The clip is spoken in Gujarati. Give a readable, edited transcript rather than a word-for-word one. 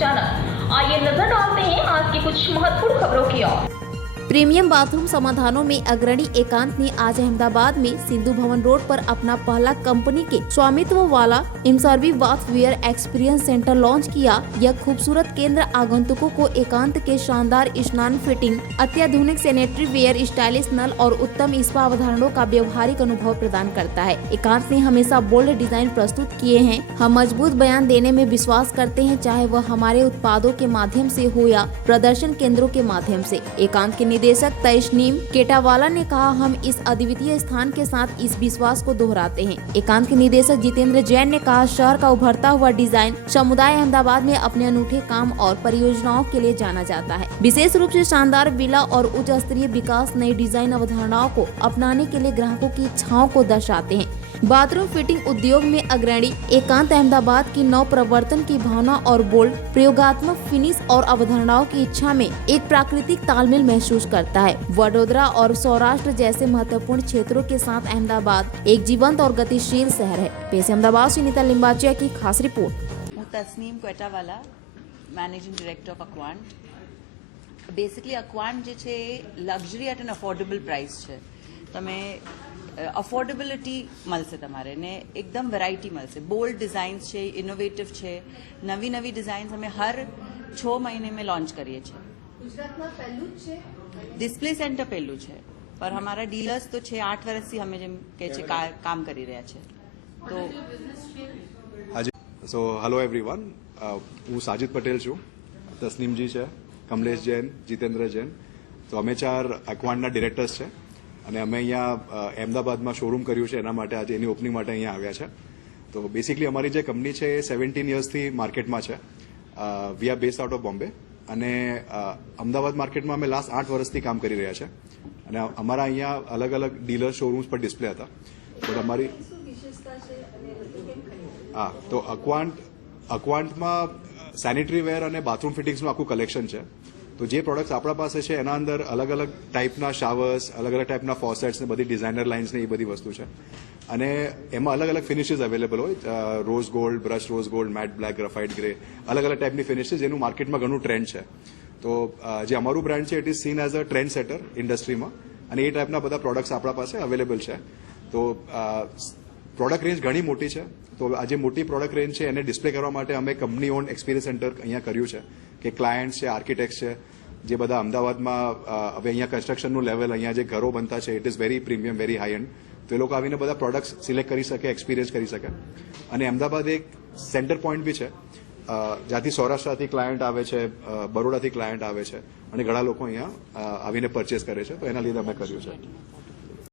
अचानक। आइए नजर डालते हैं आज की कुछ महत्वपूर्ण खबरों की ओर। प्रीमियम बाथरूम समाधानों में अग्रणी एकांत ने आज अहमदाबाद में सिंधु भवन रोड पर अपना पहला कंपनी के स्वामित्व वाला इमसर्वी bathware experience centre launch किया। यह खूबसूरत केंद्र आगंतुकों को एकांत के शानदार स्नान फिटिंग, अत्याधुनिक सैनिटरी वेयर, स्टाइलिश नल और उत्तम स्पा अवधारणाओं का व्यवहारिक अनुभव प्रदान करता है। एकांत ने हमेशा बोल्ड डिजाइन प्रस्तुत किए हैं। हम मजबूत बयान देने में विश्वास करते हैं, चाहे वह हमारे उत्पादों के माध्यम से हो या प्रदर्शन केंद्रों के माध्यम से। एकांत के निदेशक तैशनीम केटावाला ने कहा, हम इस अद्वितीय स्थान के साथ इस विश्वास को दोहराते हैं। एकांत के निदेशक जितेंद्र जैन ने कहा, शहर का उभरता हुआ डिजाइन समुदाय अहमदाबाद में अपने अनूठे काम और परियोजनाओं के लिए जाना जाता है। विशेष रूप से शानदार विला और उच्च स्तरीय विकास नई डिजाइन अवधारणाओं को अपनाने के लिए ग्राहकों की इच्छाओं को दर्शाते हैं। बाथरूम फिटिंग उद्योग में अग्रणी एकांत अहमदाबाद की नव प्रवर्तन की भावना और बोल्ड प्रयोगात्मक फिनिश और अवधारणाओं की इच्छा में एक प्राकृतिक तालमेल महसूस करता है। वडोदरा और सौराष्ट्र जैसे महत्वपूर्ण क्षेत्रों के साथ अहमदाबाद एक जीवंत और गतिशील शहर है। पेश अहमदाबाद से नीता लिंबाचिया की खास रिपोर्ट। હું Tasneem Quetawala, managing director of Aquant. Basically Aquant જે છે એ luxury at an affordable price છે. તમે અફોર્ડેબિલિટી મળશે તમારે ને એકદમ વેરાયટી મળશે. બોલ્ડ ડિઝાઇન્સ છે, ઇનોવેટિવ છે, નવી નવી ડિઝાઇન્સ અમે હર 6 મહિને में लॉन्च કરીએ છીએ. ગુજરાતમાં પહેલું જ છે. ડિસ્પ્લે સેન્ટર પહેલું છે, પર અમારા ડીલર્સ તો છે 8 વર્ષથી અમે જેમ કહે છે કામ કરી રહ્યા છે. તો સો હેલો એવરીવન, હું સાજિદ પટેલ છું, તસનીમજી છે, કમલેશ જૈન, જીતેન્દ્ર જૈન. તો અમે 4 એક્વાન્ટના ડિરેક્ટર્સ છે અને અમે અહીંયા અહેમદાબાદમાં શોરૂમ કર્યું છે. એના માટે આજે એની ઓપનિંગ માટે અહીંયા આવ્યા છે. તો બેસિકલી અમારી જે કંપની છે એ 17 યર્સથી માર્કેટમાં છે. We are based out of Bombay અને અમદાવાદ માર્કેટમાં અમે લાસ્ટ 8 વર્ષથી કામ કરી રહ્યા છે અને અમારા અહીંયા અલગ અલગ ડીલર શોરૂમ્સ પર ડિસ્પ્લે હતા. તો અમારી હા, તો અક્વાન્ટમાં સેનિટરી વેર અને બાથરૂમ ફિટિંગ્સનું આખું કલેક્શન છે. તો જે પ્રોડક્ટ્સ આપણા પાસે છે એના અંદર અલગ અલગ ટાઈપના શાવર્સ, અલગ અલગ ટાઈપના ફોસેટ્સ ને બધી ડિઝાઇનર લાઇન્સ ને એ બધી વસ્તુ છે અને એમાં અલગ અલગ ફિનિશિસ અવેલેબલ હોય. Rose gold, brush rose gold, matte black, graphite grey, અલગ અલગ ટાઈપની ફિનિશિસ જેનું માર્કેટમાં ઘણું ટ્રેન્ડ છે. તો જે અમારું બ્રાન્ડ છે it is seen as a trend setter ઇન્ડસ્ટ્રીમાં અને એ ટાઈપના બધા પ્રોડક્ટ્સ આપણા પાસે અવેલેબલ છે. તો પ્રોડક્ટ રેન્જ ઘણી મોટી છે. તો આ જે મોટી પ્રોડક્ટ રેન્જ છે એને ડિસ્પ્લે કરવા માટે અમે કંપની ઓન એક્સપિરિયન્સ સેન્ટર અહીંયા કર્યું છે કે ક્લાયન્ટ છે, આર્કિટેક્ટ છે, જે બધા અમદાવાદમાં હવે અહીંયા કન્સ્ટ્રક્શનનું લેવલ, અહીંયા જે ઘરો બનતા છે it is very premium, very high and. તો એ લોકો આવીને બધા પ્રોડક્ટ્સ સિલેક્ટ કરી શકે, એક્સપિરિયન્સ કરી શકે. અને અમદાવાદ એક સેન્ટર પોઈન્ટ બી છે જ્યાંથી સૌરાષ્ટ્રથી ક્લાયન્ટ આવે છે, બરોડાથી ક્લાયન્ટ આવે છે અને ઘણા લોકો અહીંયા આવીને પરચેસ કરે છે. તો એના લીધે અમે કર્યું છે.